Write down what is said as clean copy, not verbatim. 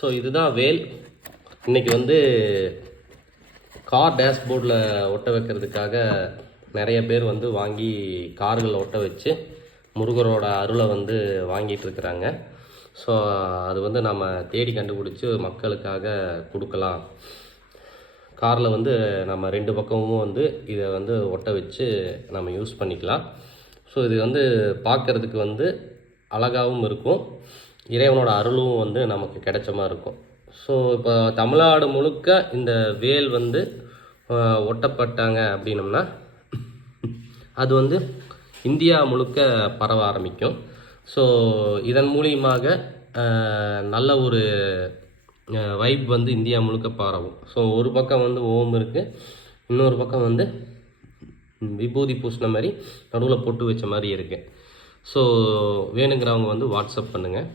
So இதுதான் வேல். இன்றைக்கி வந்து கார் டேஷ்போர்டில் ஒட்ட வைக்கிறதுக்காக நிறைய பேர் வந்து வாங்கி கார்களில் ஒட்ட வச்சு முருகரோட அருளை வந்து வாங்கிட்டுருக்குறாங்க. ஸோ அது வந்து நம்ம தேடி கண்டுபிடிச்சி மக்களுக்காக கொடுக்கலாம். காரில் வந்து நம்ம 2 பக்கமும் வந்து இதை வந்து ஒட்ட வச்சு நம்ம யூஸ் பண்ணிக்கலாம். ஸோ இது வந்து பார்க்குறதுக்கு வந்து அழகாகவும் இருக்கும், இறைவனோட அருளும் வந்து நமக்கு கிடைச்ச மாதிரி இருக்கும். ஸோ இப்போ தமிழ்நாடு முழுக்க இந்த வேல் வந்து ஒட்டப்பட்டாங்க அப்படின்னம்னா அது வந்து இந்தியா முழுக்க பரவ ஆரம்பிக்கும். ஸோ இதன் மூலியமாக நல்ல ஒரு வைப் வந்து இந்தியா முழுக்க பரவும். ஸோ ஒரு பக்கம் வந்து ஓம் இருக்குது, இன்னொரு பக்கம் வந்து விபூதி பூசின மாதிரி நடுவில் பொட்டு வச்ச மாதிரி இருக்குது. ஸோ வேணுங்கிறவங்க வந்து வாட்ஸ்அப் பண்ணுங்கள்.